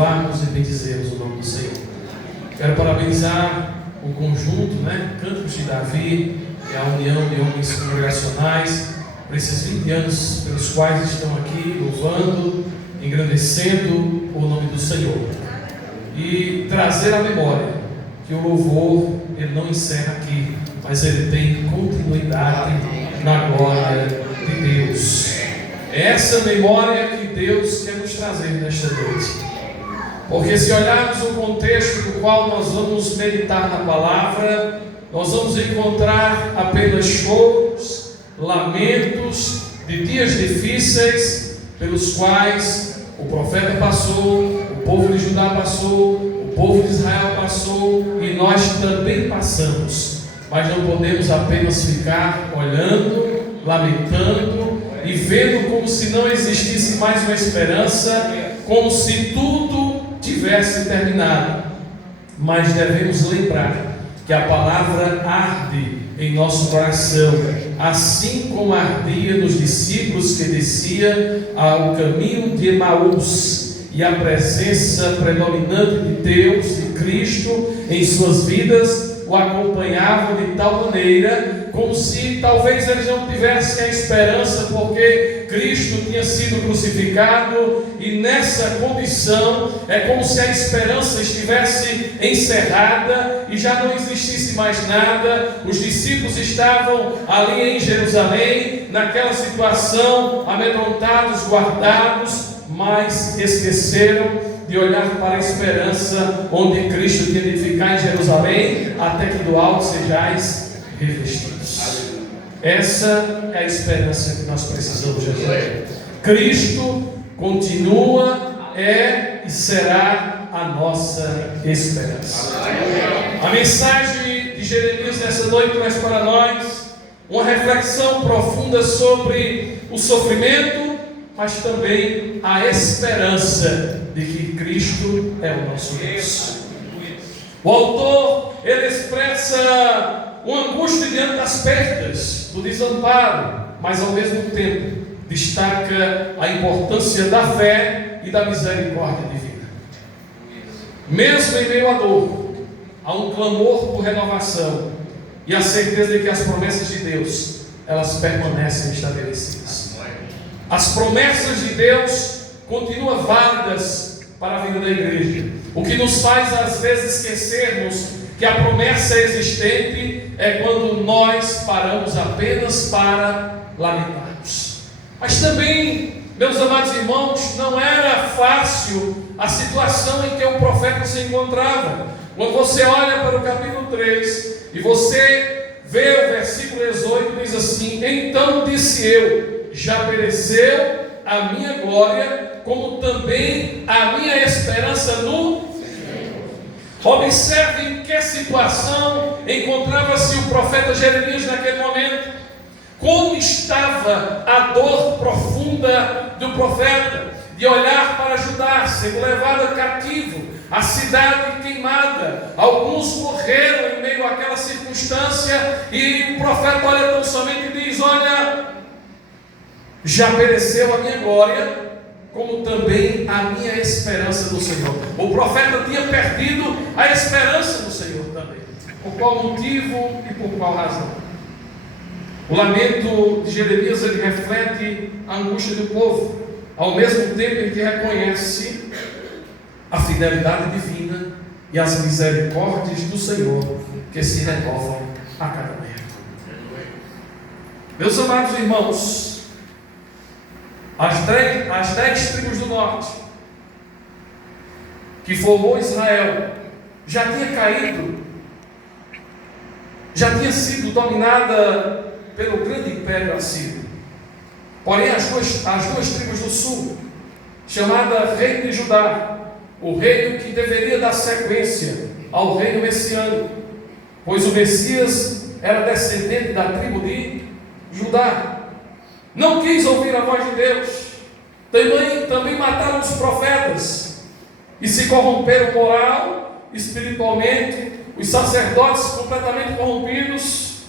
louvarmos e bendizermos o nome do Senhor. Quero parabenizar o conjunto, Cânticos de Davi e a união de homens congregacionais por esses 20 anos pelos quais estão aqui louvando, engrandecendo o nome do Senhor. E trazer à memória que o louvor, ele não encerra aqui, mas ele tem continuidade na glória de Deus. É essa memória que Deus quer nos trazer nesta noite. Porque se olharmos o contexto do qual nós vamos meditar na palavra, nós vamos encontrar apenas choros, lamentos de dias difíceis pelos quais o profeta passou, o povo de Judá passou, o povo de Israel passou e nós também passamos. Mas não podemos apenas ficar olhando, lamentando e vendo como se não existisse mais uma esperança, como se tudo tivesse terminado. Mas devemos lembrar que a palavra arde em nosso coração, assim como ardia nos discípulos que descia ao caminho de Emaús, e a presença predominante de Deus, de Cristo em suas vidas o acompanhavam de tal maneira, como se talvez eles não tivessem a esperança, porque Cristo tinha sido crucificado, e nessa condição é como se a esperança estivesse encerrada e já não existisse mais nada. Os discípulos estavam ali em Jerusalém, naquela situação, amedrontados, guardados, mas esqueceram de olhar para a esperança onde Cristo tinha de ficar em Jerusalém, até que do alto sejais revestidos. Essa é a esperança que nós precisamos de hoje. Cristo continua, é e será a nossa esperança. A mensagem de Jeremias nessa noite traz para nós uma reflexão profunda sobre o sofrimento, mas também a esperança de que Cristo é o nosso Deus. O autor, ele expressa uma angústia diante das perdas, do desamparo, mas ao mesmo tempo destaca a importância da fé e da misericórdia divina. Mesmo em meio à dor, há um clamor por renovação e a certeza de que as promessas de Deus, elas permanecem estabelecidas. As promessas de Deus continuam válidas para a vida da igreja. O que nos faz às vezes esquecermos que a promessa existente é quando nós paramos apenas para lamentarmos. Mas também, meus amados irmãos, não era fácil a situação em que o profeta se encontrava. Quando você olha para o capítulo 3 e você vê o versículo 18, diz assim: então disse eu, já pereceu a minha glória, como também a minha esperança no Senhor. Observe em que situação encontrava-se o profeta Jeremias naquele momento. Como estava a dor profunda do profeta, de olhar para Judá, sendo levado cativo, a cidade queimada. Alguns morreram em meio àquela circunstância, e o profeta olha tão somente e diz: olha, já pereceu a minha glória, como também a minha esperança no Senhor. O profeta tinha perdido a esperança no Senhor também. Por qual motivo e por qual razão? O lamento de Jeremias, ele reflete a angústia do povo, ao mesmo tempo em que reconhece a fidelidade divina e as misericórdias do Senhor que se renovam a cada manhã. Meus amados irmãos, as 10 tribos do norte que formou Israel já tinha caído, já tinha sido dominada pelo grande império assírio. Porém, as duas tribos do sul, chamada Reino de Judá, o reino que deveria dar sequência ao reino messiânico, pois o Messias era descendente da tribo de Judá, não quis ouvir a voz de Deus. Também mataram os profetas e se corromperam moral, espiritualmente. Os sacerdotes completamente corrompidos,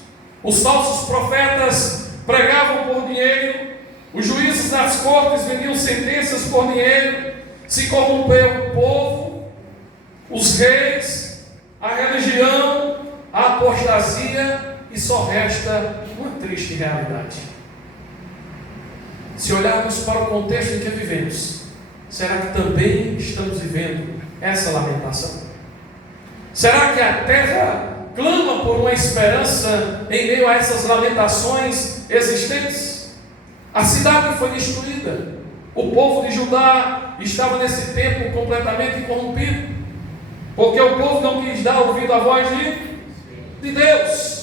os falsos profetas pregavam por dinheiro, os juízes nas cortes vendiam sentenças por dinheiro. Se corrompeu o povo reis, a religião, a apostasia, e só resta uma triste realidade. Se olharmos para o contexto em que vivemos, será que também estamos vivendo essa lamentação? Será que a terra clama por uma esperança em meio a essas lamentações existentes? A cidade foi destruída. O povo de Judá estava nesse tempo completamente corrompido, porque o povo não quis dar ouvido à voz de Deus.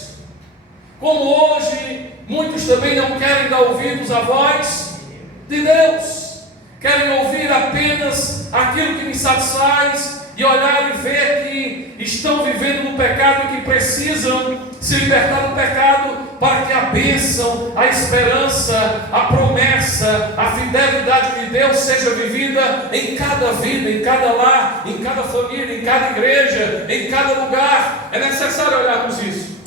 Como hoje, muitos também não querem dar ouvidos à voz de Deus. Querem ouvir apenas aquilo que me satisfaz e olhar e ver que estão vivendo no pecado e que precisam se libertar do pecado para que a bênção, a esperança, a promessa, a fidelidade de Deus seja vivida em cada vida, em cada lar, em cada família, em cada igreja, em cada lugar. É necessário olharmos isso.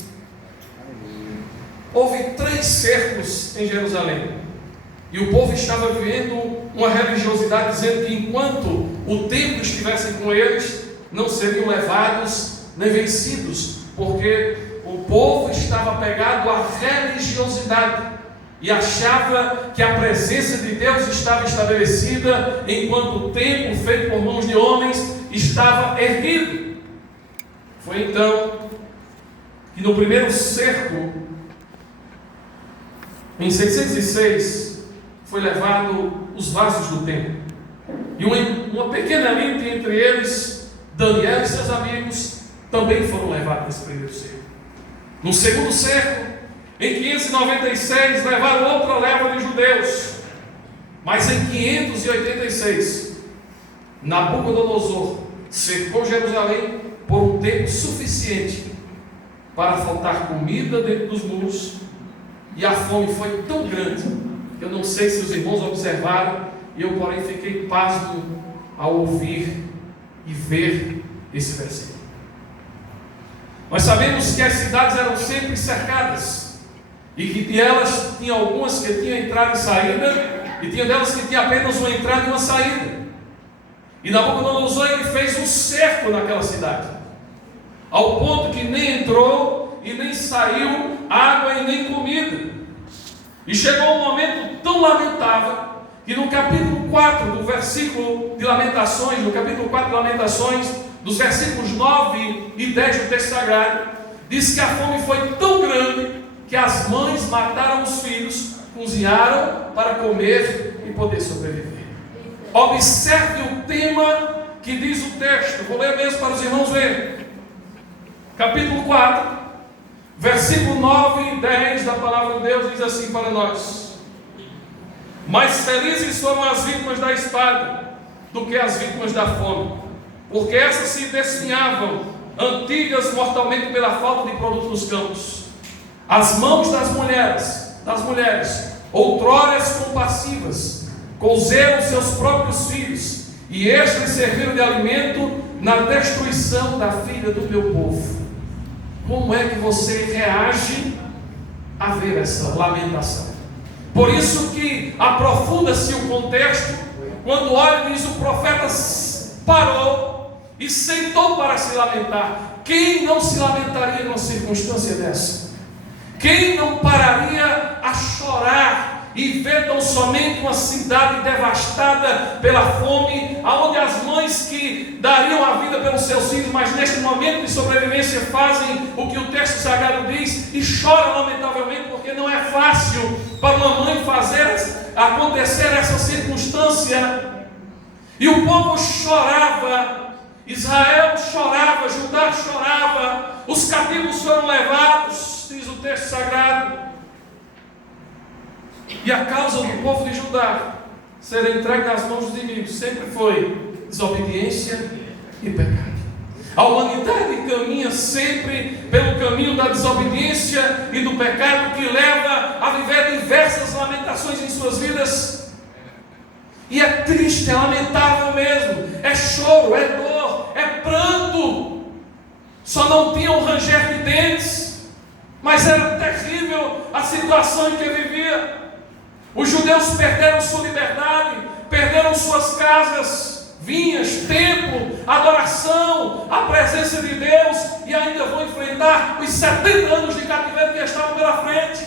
Houve 3 cercos em Jerusalém. E o povo estava vivendo uma religiosidade dizendo que enquanto o templo estivesse com eles, não seriam levados nem vencidos, porque o povo estava apegado à religiosidade e achava que a presença de Deus estava estabelecida enquanto o templo feito por mãos de homens estava erguido. Foi então que no primeiro cerco, em 606, foi levado os vasos do templo. E uma pequena elite, entre eles, Daniel e seus amigos, também foram levados nesse primeiro cerco. No segundo cerco, em 596, levaram outra leva de judeus. Mas em 586, Nabucodonosor cercou Jerusalém por um tempo suficiente para faltar comida dentro dos muros, e a fome foi tão grande, eu não sei se os irmãos observaram, e eu porém fiquei pasmo ao ouvir e ver esse versículo. Nós sabemos que as cidades eram sempre cercadas, e que de elas tinha algumas que tinham entrada e saída, e tinha delas que tinha apenas uma entrada e uma saída. E Nabucodonosor ele fez um cerco naquela cidade, ao ponto que nem entrou e nem saiu água e nem comida. E chegou um momento tão lamentável que no capítulo 4 do versículo de Lamentações, no capítulo 4 de Lamentações, dos versículos 9 e 10 do texto sagrado, diz que a fome foi tão grande que as mães mataram os filhos, cozinharam para comer e poder sobreviver. Observe o tema que diz o texto. Vou ler mesmo para os irmãos verem. Capítulo 4, versículo 9 e 10 da palavra de Deus diz assim para nós: mais felizes foram as vítimas da espada do que as vítimas da fome, porque essas se desfinhavam, antigas mortalmente pela falta de produto dos campos. As mãos das mulheres, outroras compassivas, cozeram seus próprios filhos, e estes serviram de alimento na destruição da filha do meu povo. Como é que você reage a ver essa lamentação? Por isso que aprofunda-se o contexto, quando olha e diz: o profeta parou e sentou para se lamentar. Quem não se lamentaria numa circunstância dessa? Quem não pararia a chorar e ver tão somente uma cidade devastada pela fome, aonde as mães que dariam a vida pelos seus filhos, mas neste momento de sobrevivência fazem o que o texto sagrado diz e choram lamentavelmente, porque não é fácil para uma mãe fazer acontecer essa circunstância. E o povo chorava, Israel chorava, Judá chorava, os cativos foram levados, diz o texto sagrado. E a causa do povo de Judá ser entregue nas mãos dos inimigos sempre foi desobediência e pecado. A humanidade caminha sempre pelo caminho da desobediência e do pecado, que leva a viver diversas lamentações em suas vidas. E é triste, é lamentável mesmo, é choro, é dor, é pranto. Só não tinham ranger de dentes, mas era terrível a situação em que vivia. Os judeus perderam sua liberdade, perderam suas casas, vinhas, templo, adoração, a presença de Deus e ainda vão enfrentar os 70 anos de cativeiro que estavam pela frente.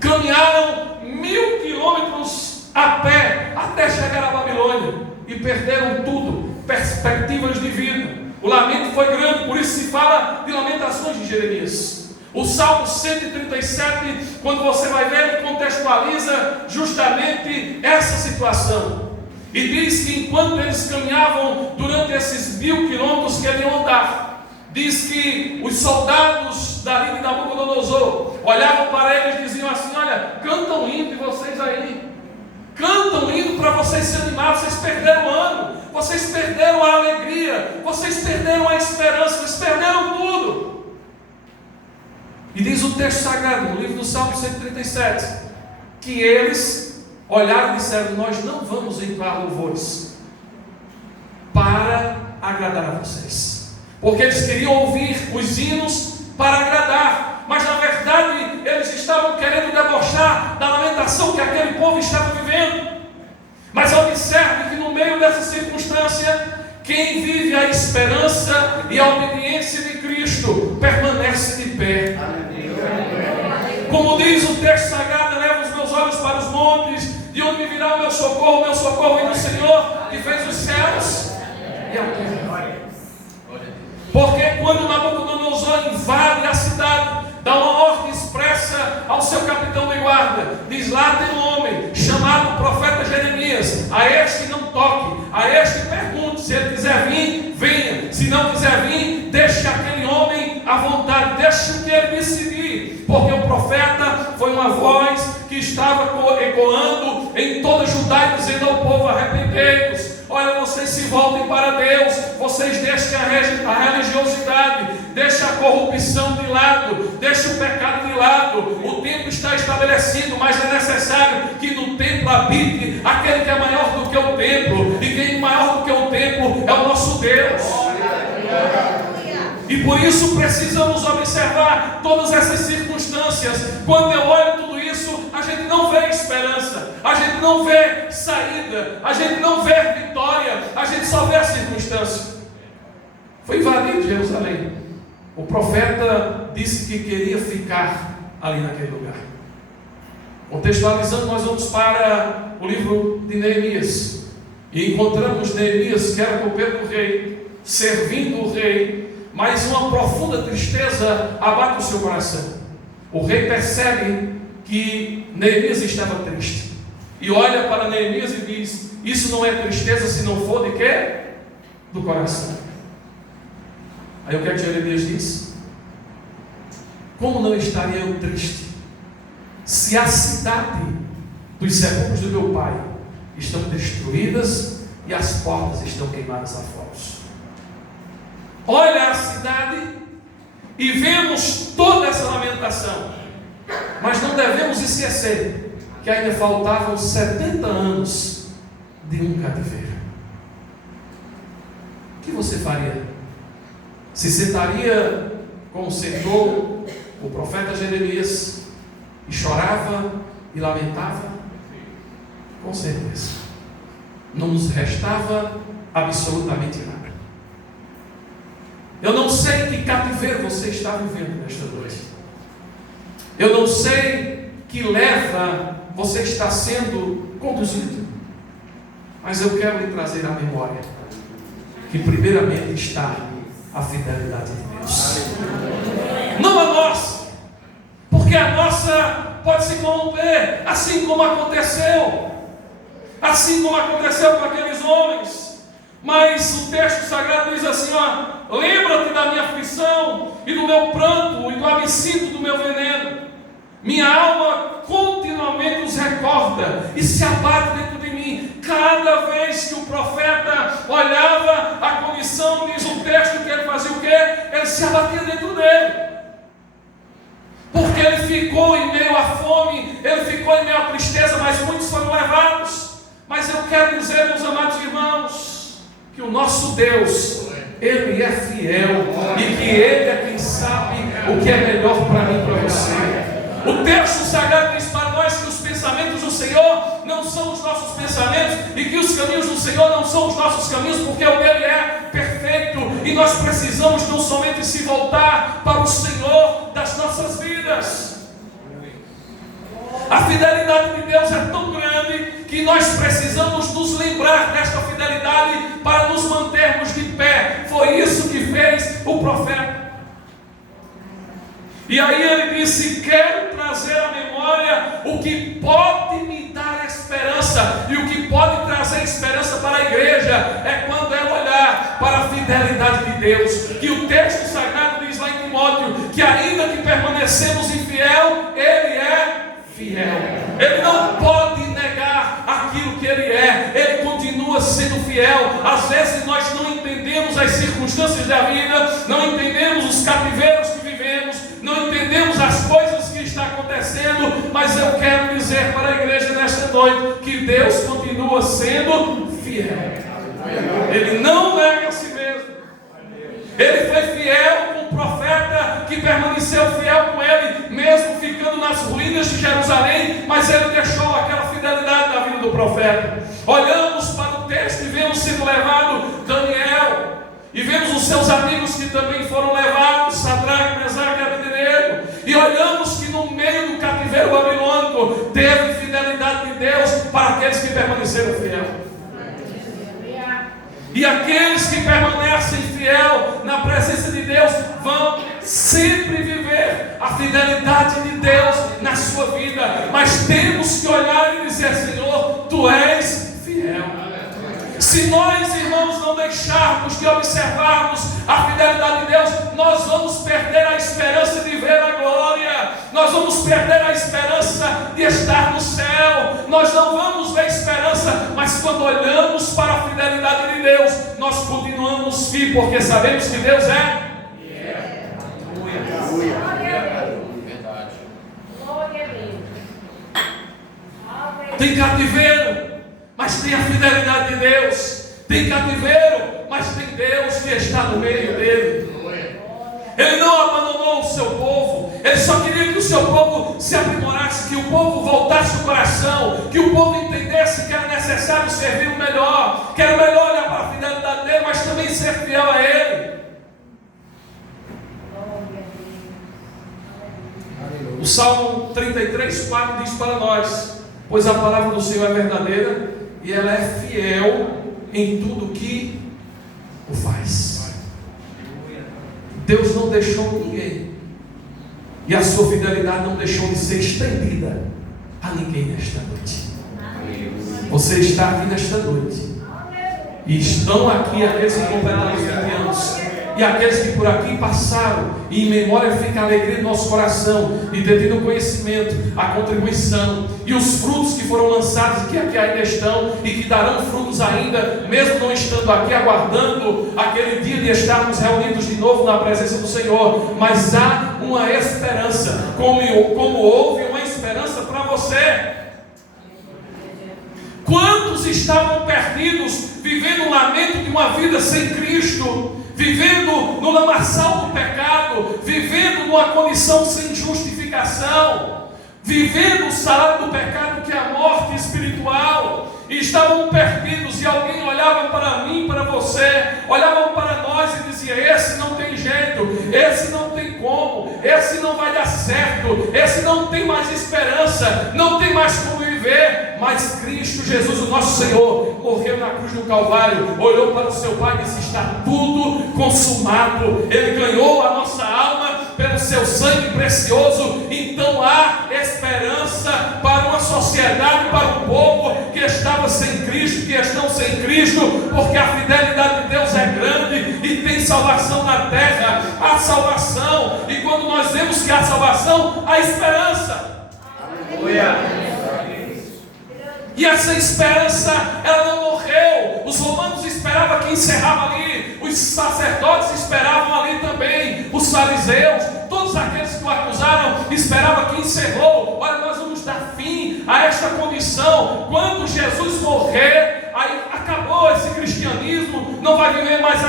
Caminharam 1000 quilômetros a pé até chegar à Babilônia e perderam tudo, perspectivas de vida. O lamento foi grande, por isso se fala de lamentações de Jeremias. O Salmo 137, quando você vai ver, ele contextualiza justamente essa situação. E diz que enquanto eles caminhavam durante esses 1000 quilômetros que iam andar, diz que os soldados dali de Nabucodonosor olhavam para eles e diziam assim: olha, cantam hino de vocês aí, cantam hino para vocês se animar, vocês perderam o ano, vocês perderam a alegria, vocês perderam a esperança, vocês perderam tudo. E diz o texto sagrado, no livro do Salmo 137, que eles olharam e disseram: nós não vamos entoar louvores para agradar a vocês, porque eles queriam ouvir os hinos para agradar, mas na verdade eles estavam querendo debochar da lamentação que aquele povo estava vivendo. Mas observe que no meio dessa circunstância, quem vive a esperança e a obediência de Cristo permanece de pé. Como diz o texto sagrado: levo os meus olhos para os montes, de onde me virá o meu socorro vem do Senhor, que fez os céus e a terra. Porque quando Nabucodonosor invade a cidade, dá uma ordem expressa ao seu capitão de guarda, diz: lá tem um homem chamado profeta Jeremias, a este não toque, a este pergunte, se ele quiser vir, venha, se não quiser vir, deixe aquele homem à vontade, deixe o que ele decidir, porque o profeta foi uma voz que estava ecoando em toda Judá, dizendo ao povo: arrependei-vos, olha, vocês se voltem para Deus, vocês deixem a religiosidade, deixem a corrupção de lado, deixem o pecado de lado. O tempo está estabelecido, mas é necessário que no templo habite aquele que é maior do que o templo, e quem é maior do que o templo é o nosso Deus. E por isso precisamos observar todas essas circunstâncias. Quando eu olho tudo isso, a gente não vê esperança, a gente não vê saída, a gente não vê vitória, a gente só vê a circunstância. Foi invadido Jerusalém. O profeta disse que queria ficar ali naquele lugar. Contextualizando, nós vamos para o livro de Neemias e encontramos Neemias, que era copeiro do rei, servindo o rei, mas uma profunda tristeza abate o seu coração. O rei percebe que Neemias estava triste e olha para Neemias e diz: isso não é tristeza se não for de quê? Do coração. Aí o que é que Jeremias diz? Como não estaria eu triste se a cidade dos sepulcros do meu pai estão destruídas e as portas estão queimadas a fogos? Olha a cidade e vemos toda essa lamentação, mas não devemos esquecer que ainda faltavam 70 anos de um cativeiro. O que você faria? Se sentaria como sentou o profeta Jeremias e chorava e lamentava? Com certeza. Não nos restava absolutamente nada. Eu não sei que cativeiro você está vivendo nesta noite. Eu não sei que leva você está sendo conduzido. Mas eu quero lhe trazer à memória que primeiramente está a fidelidade de Deus. Não a nossa, porque a nossa pode se corromper, assim como aconteceu com aqueles homens. Mas o texto sagrado diz assim: ó, lembra-te da minha aflição e do meu pranto e do absinto do meu veneno. Minha alma continuamente os recorda e se abate dentro de mim. Cada vez que o profeta olhava a condição, diz o texto, que ele fazia o quê? Ele se abatia dentro dele. Porque ele ficou em meio à fome, ele ficou em meio à tristeza, mas muitos foram levados. Mas eu quero dizer, meus amados irmãos, que o nosso Deus, Ele é fiel, e que Ele é quem sabe o que é melhor para mim e para você. O texto sagrado diz para nós que os pensamentos pensamentos do Senhor não são os nossos pensamentos e que os caminhos do Senhor não são os nossos caminhos, porque o dele é perfeito e nós precisamos não somente se voltar para o Senhor das nossas vidas. A fidelidade de Deus é tão grande que nós precisamos nos lembrar desta fidelidade para nos mantermos de pé. Foi isso que fez o profeta. E aí ele disse: quero trazer à memória o que pode me dar esperança. E o que pode trazer esperança para a igreja é quando ela olhar para a fidelidade de Deus. Que o texto sagrado diz lá em Timóteo que ainda que permanecemos infiel, Ele é fiel. Ele não pode negar aquilo que Ele é. Ele continua sendo fiel. Às vezes nós não entendemos as circunstâncias da vida, não entendemos os cativeiros que vivemos, não entendemos as coisas que estão acontecendo, mas eu quero dizer para a igreja nesta noite que Deus continua sendo fiel. Ele não nega a si mesmo. Ele foi fiel com o profeta que permaneceu fiel com ele, mesmo ficando nas ruínas de Jerusalém, mas ele deixou aquela fidelidade na vida do profeta. Olhamos para o texto e vemos sendo levado Daniel, e vemos os seus amigos que também foram levados, Sadraque, Mesaque e Abednego, e olhamos que no meio do cativeiro babilônico teve fidelidade de Deus para aqueles que permaneceram fiéis. E aqueles que permanecem fiel na presença de Deus vão sempre viver a fidelidade de Deus na sua vida. Mas temos que olhar e dizer: Senhor, Tu és fiel. Se nós, irmãos, não deixarmos de observarmos a fidelidade de Deus, nós vamos perder a esperança de ver a glória, nós vamos perder a esperança de estar no céu, nós não vamos ver esperança. Mas quando olhamos para a fidelidade de Deus, nós continuamos firmes, porque sabemos que Deus é tem cativeiro, mas tem a fidelidade de Deus. Tem cativeiro, mas tem Deus que está no meio dele. Ele não abandonou o seu povo. Ele só queria que o seu povo se aprimorasse, que o povo voltasse o coração, que o povo entendesse que era necessário servir o melhor, que era melhor olhar para a fidelidade dele, mas também ser fiel a ele. O Salmo 33:4 diz para nós: pois a palavra do Senhor é verdadeira e ela é fiel em tudo que o faz. Deus não deixou ninguém, e a sua fidelidade não deixou de ser estendida a ninguém nesta noite. Você está aqui nesta noite, e estão aqui aqueles que completaram 20 anos, e aqueles que por aqui passaram, e em memória fica a alegria do nosso coração, e ter tido o conhecimento, a contribuição, e os frutos que foram lançados, que aqui ainda estão, e que darão frutos ainda, mesmo não estando aqui, aguardando aquele dia de estarmos reunidos de novo na presença do Senhor. Mas há uma esperança, como houve uma esperança para você. Quantos estavam perdidos, vivendo o lamento de uma vida sem Cristo, vivendo no lamaçal do pecado, vivendo numa condição sem justificação, vivendo o salário do pecado, que é a morte espiritual, e estavam perdidos, e alguém olhava para mim, para você, olhavam para nós e dizia: esse não tem jeito, esse não tem como, esse não vai dar certo, esse não tem mais esperança, não tem mais como viver. Mas Cristo Jesus, o nosso Senhor, morreu na cruz do Calvário, olhou para o seu Pai e disse: está tudo consumado. Ele ganhou a nossa alma pelo seu sangue precioso. Então há esperança para uma sociedade, para um povo que estava sem Cristo, que estão sem Cristo, porque a fidelidade de Deus é grande e tem salvação na terra. Há salvação, e quando nós vemos que há salvação, há esperança. Aleluia. E essa esperança, ela não morreu. Os romanos esperavam que encerrava ali, os sacerdotes esperavam ali também, os fariseus, todos aqueles que o acusaram esperavam que encerrou. Olha, nós vamos dar fim a esta condição quando Jesus morrer. Aí acabou esse cristianismo, não vai viver mais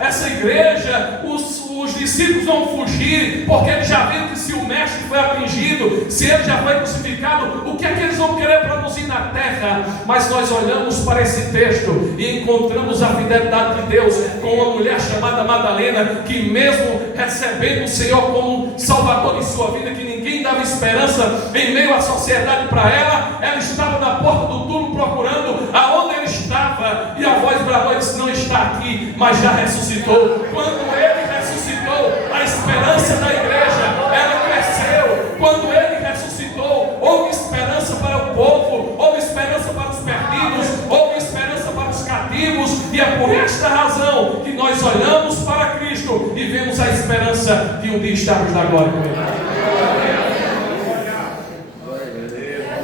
essa igreja, os discípulos vão fugir, porque eles já viram que se o mestre foi atingido, se ele já foi crucificado, o que é que eles vão querer produzir na terra? Mas nós olhamos para esse texto e encontramos a fidelidade de Deus com uma mulher chamada Madalena, que mesmo recebendo o Senhor como Salvador de sua vida, que ninguém dava esperança em meio à sociedade para ela, ela estava na porta do túmulo procurando aonde ele estava, e a voz bradou e disse: não está aqui, mas já ressuscitou. Quando ele ressuscitou, a esperança da igreja, ela cresceu. Quando ele ressuscitou, houve esperança para o povo, houve esperança para os perdidos, houve esperança para os cativos, e é por esta razão que nós olhamos para Cristo e vemos a esperança de um dia estarmos na glória com ele.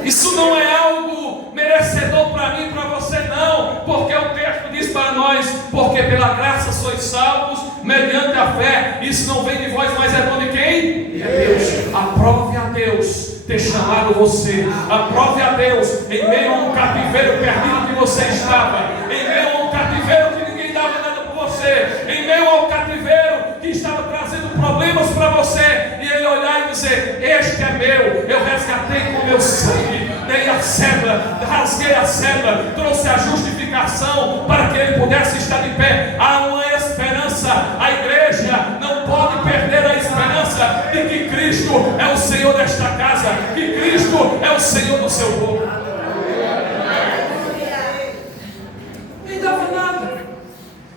Isso não é algo merecedor para mim e para você, não, porque o texto diz para nós: porque pela graça sois salvos, mediante a fé. Isso não vem de vós, mas é dom de quem? De Deus. Aprove a Deus ter chamado você, aprove a Deus em meio a um cativeiro perdido que você estava, em meio a um cativeiro que ninguém dava nada por você, em meio ao cativeiro que estava trazendo problemas para você, e ele olhar e dizer: este é meu, eu resgatei com meu sangue, dei a cédula, rasguei a cédula, trouxe a justificação para que ele pudesse estar de pé. Há uma esperança. A igreja não pode perder a esperança de que Cristo é o Senhor desta casa, que Cristo é o Senhor do seu povo. Nem dava nada.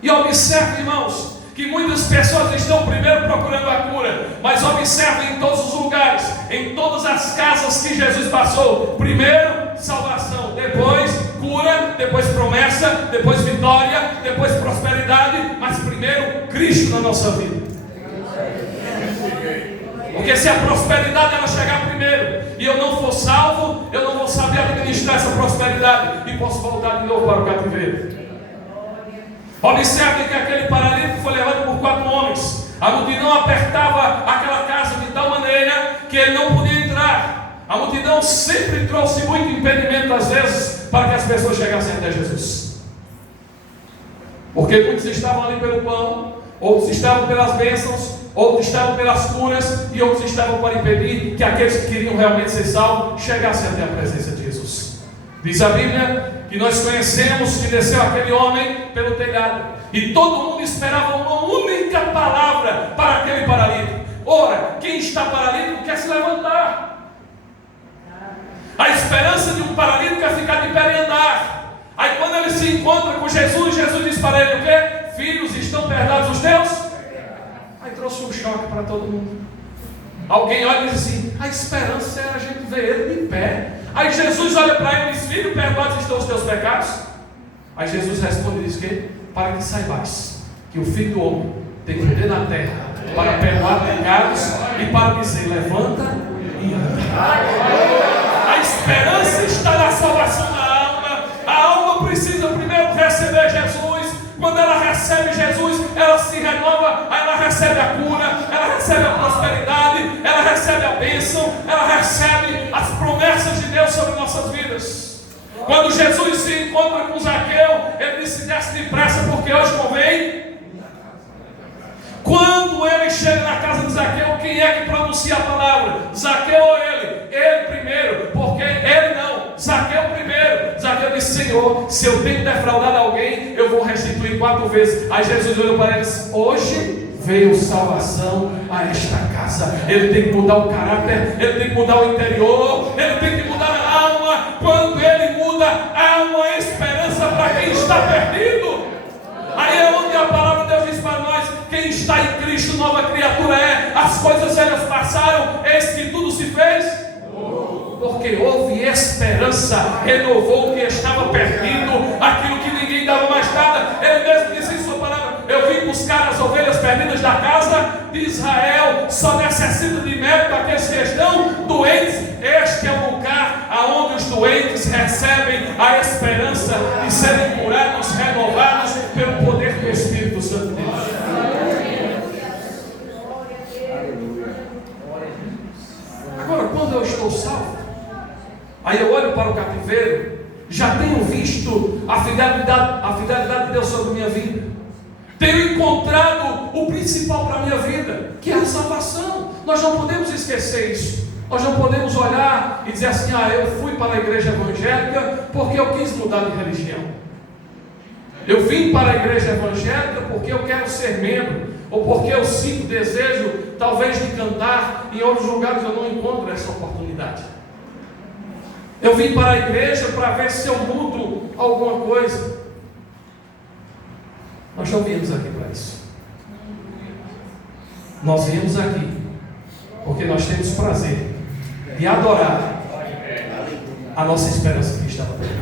E observe, irmãos, que muitas pessoas estão primeiro procurando a cura, mas observe em todos os lugares, em todas as casas que Jesus passou: primeiro salvação, depois cura, depois promessa, depois vitória, depois prosperidade, mas primeiro Cristo na nossa vida. Porque se a prosperidade ela chegar primeiro e eu não for salvo, eu não vou saber administrar essa prosperidade e posso voltar de novo para o cativeiro. Observe que aquele paralítico foi levado por 4 homens. A multidão apertava aquela casa de tal maneira que ele não podia entrar. A multidão sempre trouxe muito impedimento, às vezes, para que as pessoas chegassem até Jesus. Porque muitos estavam ali pelo pão, outros estavam pelas bênçãos, outros estavam pelas curas, e outros estavam para impedir que aqueles que queriam realmente ser salvos chegassem até a presença de Jesus. Diz a Bíblia que nós conhecemos que desceu aquele homem pelo telhado, e todo mundo esperava uma única palavra para aquele paralítico. Ora, quem está paralítico quer se levantar. A esperança de um paralítico é ficar de pé e andar. Aí quando ele se encontra com Jesus, Jesus diz para ele o quê? Filhos, estão perdoados os teus? Aí trouxe um choque para todo mundo. Alguém olha e diz assim: a esperança era a gente ver ele de pé. Aí Jesus olha para ele e diz: filho, perdoados estão os teus pecados? Aí Jesus responde e diz que: para que saibais que o Filho do Homem tem poder na terra para perdoar pecados e para dizer: levanta e anda. A esperança está na salvação da alma. A alma precisa primeiro receber Jesus. Quando ela recebe Jesus, ela se renova, ela recebe a cura, ela recebe a prosperidade, ela recebe a bênção, ela recebe as promessas de Deus sobre nossas vidas. Quando Jesus se encontra com Zaqueu, ele disse: desce depressa, porque hoje convém. Quando ele chega na casa de Zaqueu, quem é que pronuncia a palavra? Zaqueu ou ele? Ele primeiro, porque ele não, Zaqueu primeiro. Zaqueu disse: Senhor, se eu tenho defraudado alguém, eu vou restituir 4 vezes. Aí Jesus olhou para ele e disse: hoje veio salvação a esta casa. Ele tem que mudar o caráter, ele tem que mudar o interior, ele tem que mudar a alma. Quando ele muda, há uma esperança para quem está perdido. Aí é onde a palavra de Deus diz para nós: quem está em Cristo, nova criatura é. As coisas velhas passaram, eis que tudo se fez. Porque houve esperança, renovou o que estava perdido, aquilo que ninguém dava mais nada. Ele mesmo disse em sua palavra: eu vim buscar as ovelhas perdidas da casa de Israel. Só necessita de médico aqueles que estão doentes. Este é o lugar aonde os doentes recebem a esperança de serem curados, renovados pelo poder do Espírito Santo de Deus. Agora, quando eu estou salvo, aí eu olho para o cativeiro, já tenho visto a fidelidade de Deus sobre a minha vida. Tenho encontrado o principal para a minha vida, que é a salvação. Nós não podemos esquecer isso. Nós não podemos olhar e dizer assim: eu fui para a igreja evangélica porque eu quis mudar de religião. Eu vim para a igreja evangélica porque eu quero ser membro, ou porque eu sinto desejo, talvez, de cantar. Em outros lugares eu não encontro essa oportunidade. Eu vim para a igreja para ver se eu mudo alguma coisa. Nós não viemos aqui para isso. Nós viemos aqui porque nós temos prazer de adorar a nossa esperança que estava dentro.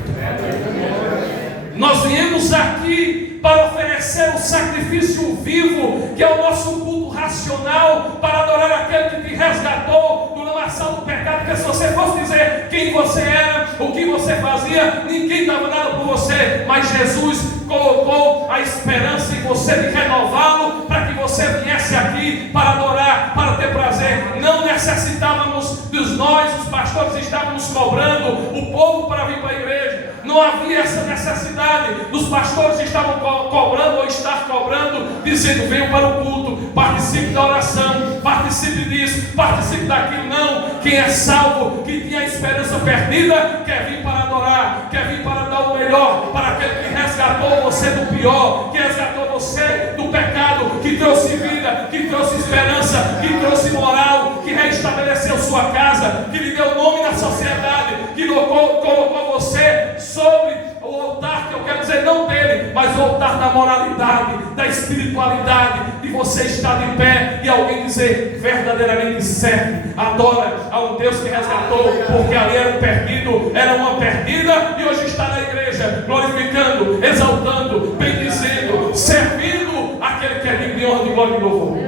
Nós viemos aqui para oferecer o sacrifício vivo, que é o nosso culto racional, para adorar aquele que te resgatou do lamaçal do pecado. Porque se você fosse dizer quem você era, o que você fazia, ninguém dava nada por você, mas Jesus colocou a esperança em você de renová-lo, para que você viesse aqui para adorar, para ter prazer. Não necessitávamos dos nós, os pastores estávamos cobrando o povo para vir para a igreja. Não havia essa necessidade dos pastores estavam cobrando ou estar cobrando, dizendo: venham para o culto, participe da oração, participe disso, participe daquilo. Não, quem é salvo, que tinha a esperança perdida, quer vir para adorar, quer vir para dar o melhor para aquele que resgatou você do pior, que resgatou você do pecado, que trouxe vida, que trouxe esperança, que trouxe moral, que reestabeleceu sua casa, que lhe deu nome na sociedade, que colocou você sobre o altar, que eu quero dizer não dele, mas o altar da moralidade, da espiritualidade, de você estar de pé e alguém dizer: verdadeiramente serve, adora a um Deus que resgatou, porque ali era um perdido, era uma perdida, e hoje está na igreja, glorificando, exaltando, bendizendo, servindo aquele que é digno de honra, de glória e louvor.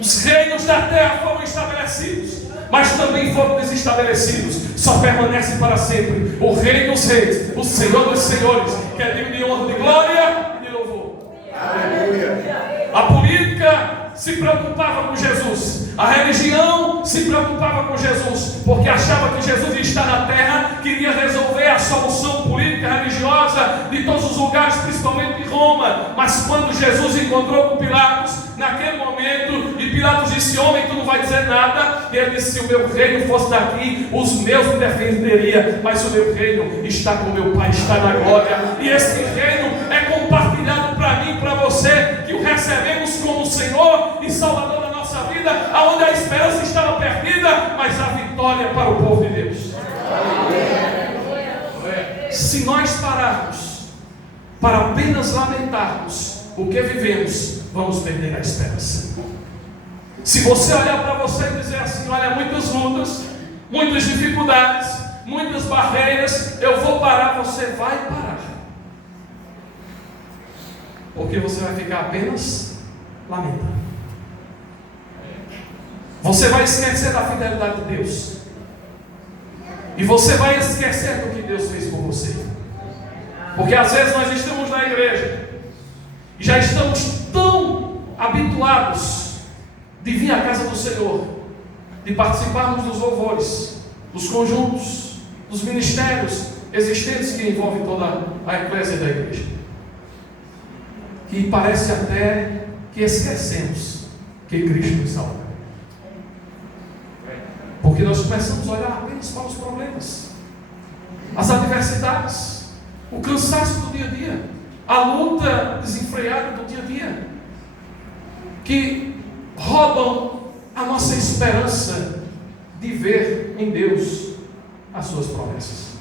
Os reinos da terra foram estabelecidos, mas também foram desestabelecidos. Só permanece para sempre o Rei dos Reis, o Senhor dos Senhores, que é digno de honra, de glória e de louvor. Aleluia. A política se preocupava com Jesus, a religião se preocupava com Jesus, porque achava que Jesus ia estar na terra, queria resolver a solução política, religiosa de todos os lugares, principalmente de Roma. Mas quando Jesus encontrou com Pilatos, naquele momento, e Pilatos disse: homem, tu não vai dizer nada. E ele disse: se o meu reino fosse daqui, os meus me defenderiam, mas o meu reino está com meu Pai, está na glória, e esse reino é compartilhado para mim e para você, que o recebemos como Senhor e Salvador da nossa vida, aonde a esperança estava perdida, mas a vitória para o povo de Deus. Se nós pararmos para apenas lamentarmos o que vivemos, vamos perder a esperança. Se você olhar para você e dizer assim: olha, muitas lutas, muitas dificuldades, muitas barreiras, eu vou parar, você vai parar, porque você vai ficar apenas lamentando. Você vai esquecer da fidelidade de Deus, e você vai esquecer do que Deus fez por você. Porque às vezes nós estamos na igreja e já estamos tão habituados de vir à casa do Senhor, de participarmos dos louvores, dos conjuntos, dos ministérios existentes que envolvem toda a eclésia da igreja, que parece até que esquecemos que Cristo nos salva. Porque nós começamos a olhar apenas para os problemas, as adversidades, o cansaço do dia a dia, a luta desenfreada do dia a dia, que roubam a nossa esperança de ver em Deus as suas promessas.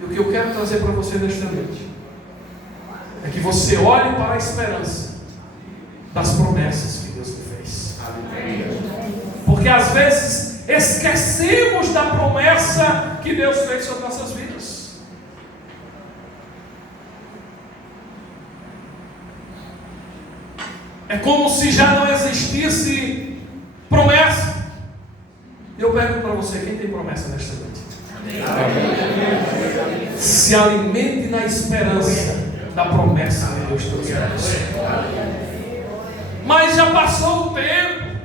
E o que eu quero trazer para você nesta noite é que você olhe para a esperança das promessas que Deus te fez. Porque às vezes esquecemos da promessa que Deus fez sobre nossas vidas. É como se já não existisse promessa. Eu pergunto para você: quem tem promessa nesta noite? Amém. Se alimente na esperança da promessa que Deus trouxe para você. Mas já passou o tempo,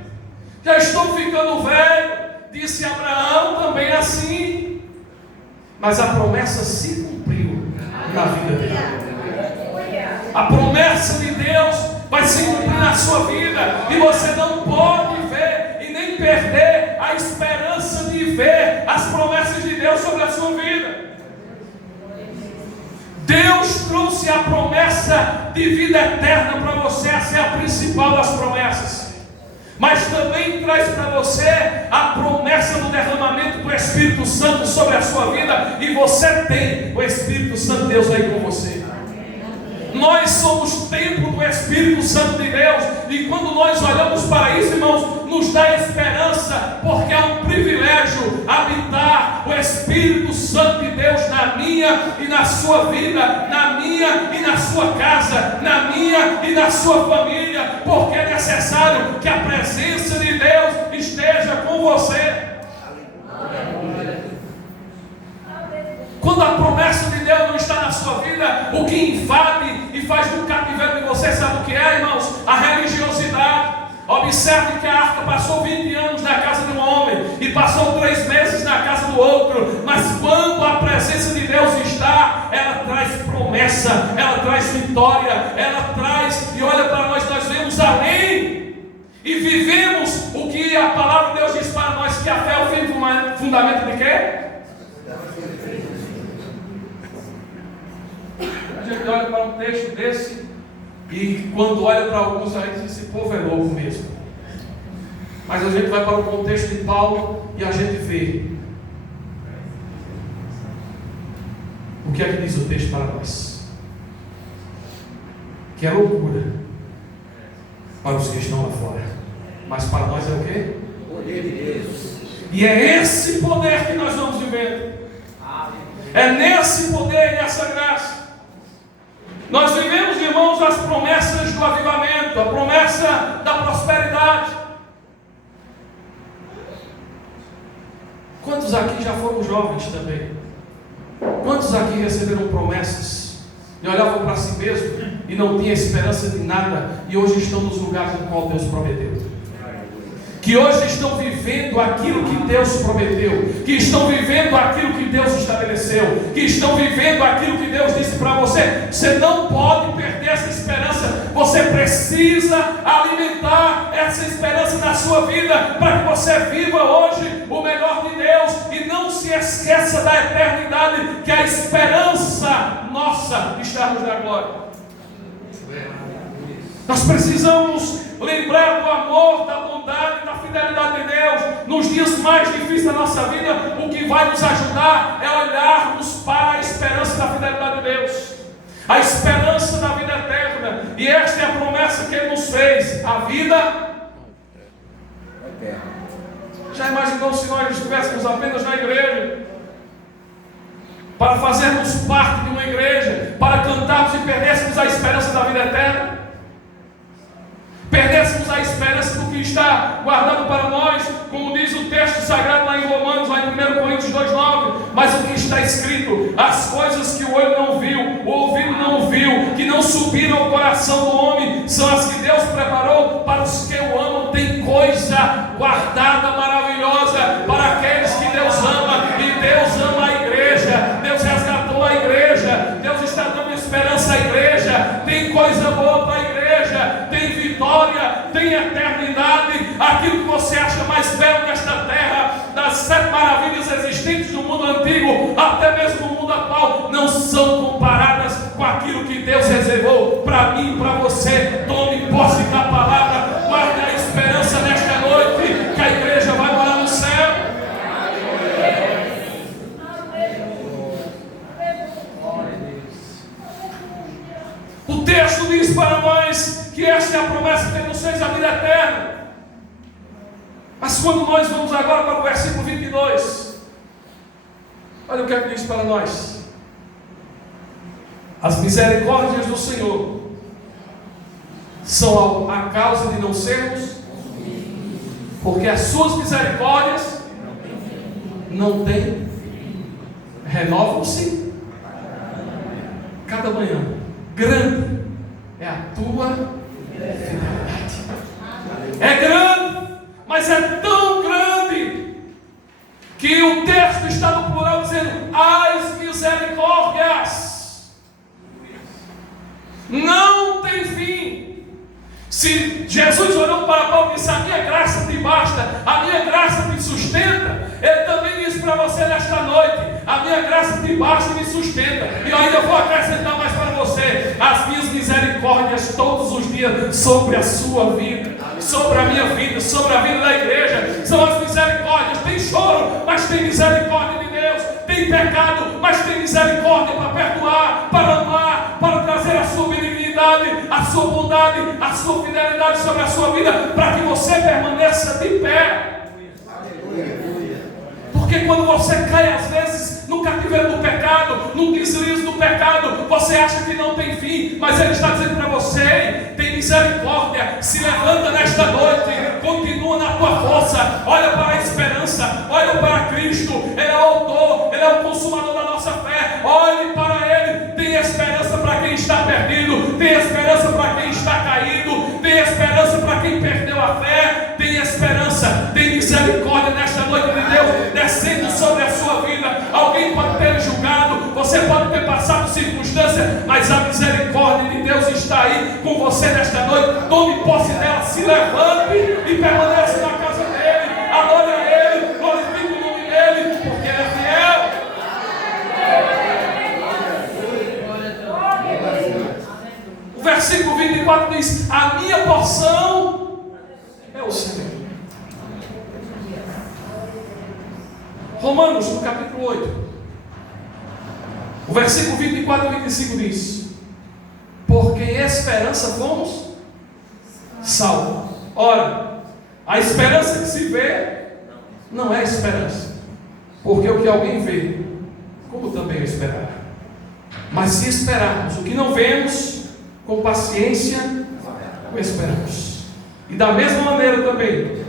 já estou ficando velho, disse Abraão, também assim. Mas a promessa se cumpriu na vida dele. A promessa de Deus vai se cumprir na sua vida, e você não pode ver e nem perder a esperança de ver as promessas de Deus sobre a sua vida. Deus trouxe a promessa de vida eterna para você, essa é a principal das promessas. Mas também traz para você a promessa do derramamento do Espírito Santo sobre a sua vida, e você tem o Espírito Santo de Deus aí com você. Nós somos templo do Espírito Santo de Deus, e quando nós olhamos para isso, irmãos, nos dá esperança, porque é um privilégio habitar o Espírito Santo de Deus na minha e na sua vida, na minha e na sua casa, na minha e na sua família, porque é necessário que a presença de Deus esteja com você. Quando a promessa de Deus não está na sua vida, o que invade e faz do cativeiro de você, sabe o que é, irmãos? A religiosidade. Observe que a arca passou 20 anos na casa de um homem e passou 3 meses na casa do outro, mas quando a presença de Deus está, ela traz promessa, ela traz vitória, ela traz, e olha para nós, nós vemos além e vivemos o que a palavra de Deus diz para nós, que a fé é o fim e fundamento de quê? A gente olha para um texto desse e quando olha para alguns aí diz, esse povo é louco mesmo. Mas a gente vai para o contexto de Paulo e a gente vê o que é que diz o texto para nós. Que é loucura para os que estão lá fora, mas para nós é o quê? Poder de Deus. E é esse poder que nós vamos vivendo. É nesse poder e nessa graça. Nós vivemos, irmãos, as promessas do avivamento, a promessa da prosperidade. Quantos aqui já foram jovens também? Quantos aqui receberam promessas e olhavam para si mesmo e não tinham esperança de nada, e hoje estão nos lugares no qual Deus prometeu? Que hoje estão vivendo aquilo que Deus prometeu, que estão vivendo aquilo que Deus estabeleceu, que estão vivendo aquilo que Deus disse para você. Você não pode perder essa esperança, você precisa alimentar essa esperança na sua vida, para que você viva hoje o melhor de Deus, e não se esqueça da eternidade, que a esperança nossa estarmos na glória. Nós precisamos lembrar do amor, da bondade, da fidelidade de Deus nos dias mais difíceis da nossa vida. O que vai nos ajudar é olharmos para a esperança da fidelidade de Deus, a esperança da vida eterna, e esta é a promessa que Ele nos fez, a vida eterna. Já imaginou se nós estivéssemos apenas na igreja, para fazermos parte de uma igreja, para cantarmos e perdêssemos a esperança da vida eterna? Perdêssemos a esperança do que está guardado para nós, como diz o texto sagrado lá em Romanos, lá em 1 Coríntios 2,9. Mas o que está escrito: as coisas que o olho não viu, o ouvido não viu, que não subiram ao coração do homem, são as que Deus preparou para os que o amam. Tem coisa guardada maravilhosa para aqueles que Deus ama, e Deus ama a igreja. Deus resgatou a igreja, Deus está dando esperança à igreja. Tem coisa boa para a igreja, tem vitória, tem eternidade. Aquilo que você acha mais belo nesta terra, das 7 maravilhas existentes no mundo antigo, até mesmo no mundo atual, não são comparadas com aquilo que Deus reservou para mim e para você. Tome posse da palavra, guarde a esperança nesta noite, que a igreja vai morar no céu. O texto diz para nós que esta é a promessa que Ele nos fez, a vida eterna. Mas quando nós vamos agora para o versículo 22, olha o que Ele diz para nós: as misericórdias do Senhor são a causa de não sermos, porque as suas misericórdias não têm, renovam-se cada manhã. Grande é a tua fidelidade. É grande, mas é tão grande que o texto está no plural dizendo as misericórdias. Não tem fim. Se Jesus olhou para Paulo e disse: a minha graça te basta, a minha graça te sustenta, Ele também disse para você nesta noite: a minha graça te basta e me sustenta. E eu ainda vou acrescentar mais para você: as minhas misericórdias todos os dias sobre a sua vida, sobre a minha vida, sobre a vida da igreja. São as misericórdias. Tem choro, mas tem misericórdia de Deus. Tem pecado, mas tem misericórdia para perdoar, para amar, para trazer a sua benignidade, a sua bondade, a sua fidelidade sobre a sua vida, para que você permaneça de pé. Porque quando você cai às vezes no cativeiro do pecado, no deslize do pecado, você acha que não tem fim, mas Ele está dizendo para você: tem misericórdia, se levanta nesta noite, continua na tua força, olha para a esperança, olha para Cristo. Ele é o autor, Ele é o consumador da nossa fé. Olhe para Ele. Tem esperança para quem está perdido, tem esperança para quem está caído, tem esperança para quem perdeu a fé, tem esperança, tem misericórdia nesta noite de Deus descendo sobre a sua vida. Alguém pode ter julgado, você pode ter passado circunstâncias, mas a misericórdia de Deus está aí com você nesta noite. Tome posse dela, se levante e permaneça na casa dele. Adore a Ele, glorifique o nome dele, porque Ele é fiel. O versículo 24 diz: a minha porção é o Senhor. Romanos, no capítulo 8, o versículo 24 e 25 diz: porque em esperança fomos salvos. Ora, a esperança que se vê não é esperança, porque o que alguém vê, como também o esperar. Mas se esperarmos o que não vemos, com paciência o esperamos. E da mesma maneira também,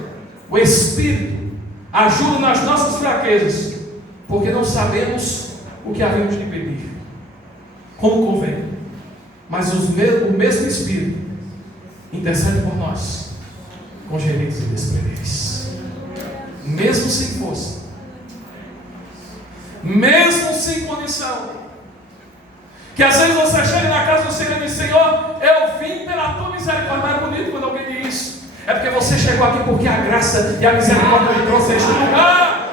o Espírito ajuda nas nossas fraquezas, porque não sabemos o que havemos de pedir, como convém. Mas o mesmo Espírito intercede por nós com gemidos inexprimíveis. Mesmo sem força, mesmo sem condição. Que às vezes você chega na casa do Senhor e diz: Senhor, eu vim pela tua misericórdia. Não é bonito quando alguém diz isso. É porque você chegou aqui porque a graça e a misericórdia lhe trouxe a este lugar.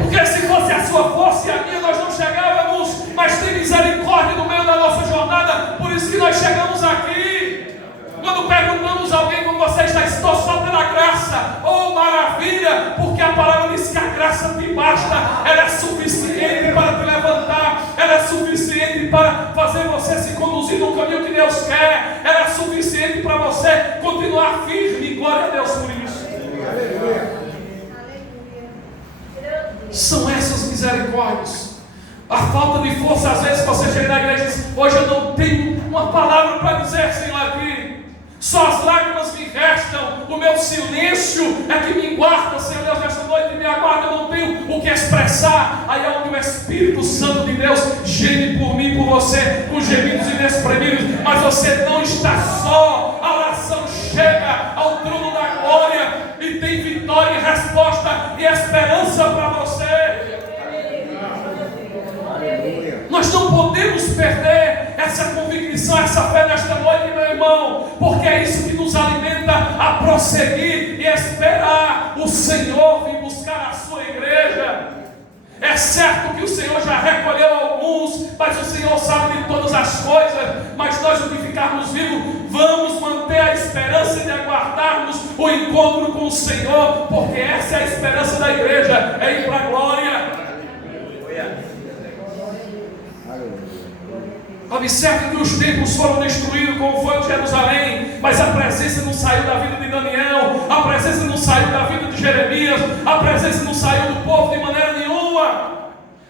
Porque se fosse a sua força e a minha, nós não chegávamos. Mas tem misericórdia no meio da nossa jornada. Por isso que nós chegamos aqui. Quando perguntamos a alguém como você está, estou só pela graça. Oh, maravilha! Porque a palavra diz que a graça te basta. Ela é suficiente para te levantar. Ela é suficiente para fazer você se conduzir no caminho que Deus quer. Ela é suficiente para você continuar firme. Glória a Deus por isso. São essas misericórdias. A falta de força, às vezes você chega na igreja e diz: hoje eu não tenho uma palavra para dizer, Senhor, aqui. Só as lágrimas me restam, o meu silêncio é que me guarda, Senhor Deus, nesta noite me aguarda, eu não tenho o que expressar. Aí é onde o Espírito Santo de Deus geme por mim, por você, com gemidos inexprimíveis. Mas você não está só, a oração chega ao trono da glória e tem vitória e resposta e esperança para você. Nós não podemos perder essa convicção, essa fé nesta noite, meu irmão, porque é isso que nos alimenta a prosseguir e esperar o Senhor vir buscar a sua igreja. É certo que o Senhor já recolheu alguns, mas o Senhor sabe de todas as coisas. Mas nós, o que ficarmos vivos, vamos manter a esperança de aguardarmos o encontro com o Senhor, porque essa é a esperança da igreja, é ir para a glória. Observe que os templos foram destruídos como foi o de Jerusalém, mas a presença não saiu da vida de Daniel, a presença não saiu da vida de Jeremias, a presença não saiu do povo de maneira nenhuma.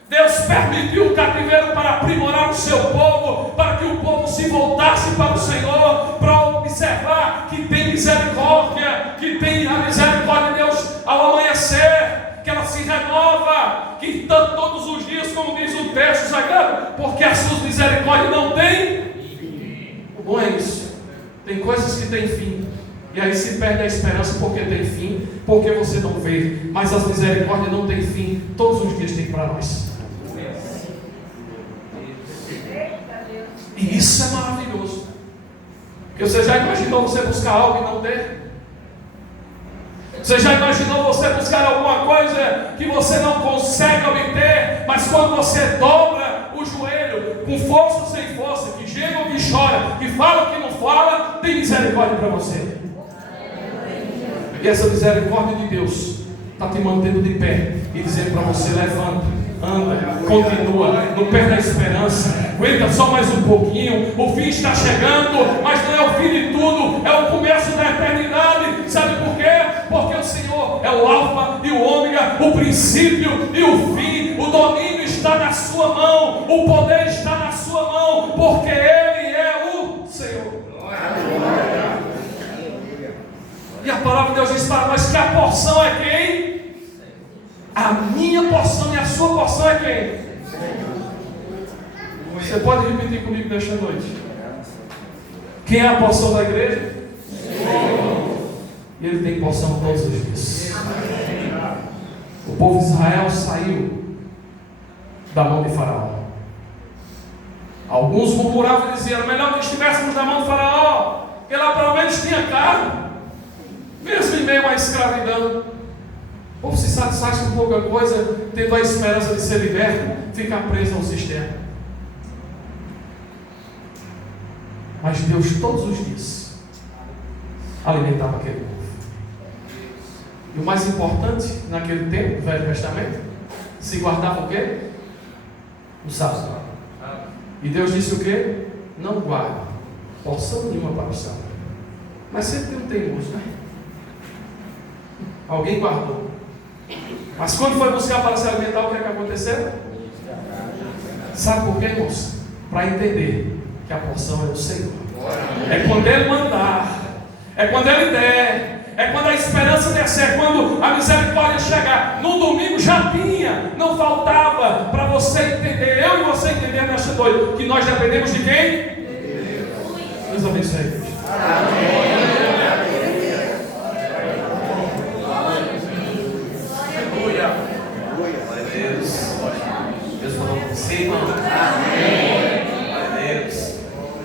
Deus permitiu o cativeiro para aprimorar o seu povo, para que o povo se voltasse para o Senhor, para observar que tem misericórdia, que tem a misericórdia de Deus ao amanhecer, que ela se renova, que todos os dias, como diz o texto sagrado, porque as suas misericórdias não têm fim. O bom é isso. Tem coisas que têm fim, e aí se perde a esperança porque tem fim, porque você não vê, mas as misericórdias não têm fim, todos os dias tem para nós. E isso é maravilhoso. Porque você já imaginou você buscar algo e não ter? Você já imaginou você buscar alguma coisa que você não consegue obter, mas quando você dobra o joelho, com força ou sem força, que geme ou que chora, que fala ou que não fala, tem misericórdia para você. E essa misericórdia de Deus está te mantendo de pé e dizendo para você: levanta, anda, continua, não perde a esperança, aguenta só mais um pouquinho, o fim está chegando, mas não é o fim de tudo, é o começo da eternidade. Sabe por quê? Porque o Senhor é o alfa e o ômega, o princípio e o fim. O domínio está na sua mão, o poder está na sua mão, porque Ele é o Senhor. E a palavra de Deus diz para nós que a porção é quem? A minha porção e a sua porção é quem? Você pode repetir comigo nesta noite? Quem é a porção da igreja? E Ele tem porção todos os dias. O povo de Israel saiu da mão de Faraó. Alguns murmuravam e diziam: melhor que estivéssemos na mão de Faraó, porque lá pelo menos tinha carne, mesmo em meio à escravidão. O povo se satisfaz com pouca coisa, tendo a esperança de ser liberto, ficar preso ao sistema. Mas Deus todos os dias alimentava aquele povo. E o mais importante naquele tempo, Velho Testamento, se guardava o quê? O sábado. E Deus disse o quê? Não guarde porção nenhuma para o sábado. Mas sempre tem um teimoso, né? Alguém guardou. Mas quando foi buscar para se alimentar, o que é que aconteceu? Sabe por quê, irmãos? Para entender que a porção é do Senhor. É quando Ele mandar, é quando Ele der, é quando a esperança descer, é quando a misericórdia chegar. No domingo já tinha, não faltava, para você entender, eu e você entender nesta noite, que nós dependemos de quem? Deus abençoe a igreja. Amém. Deus falou com você, irmão. Amém.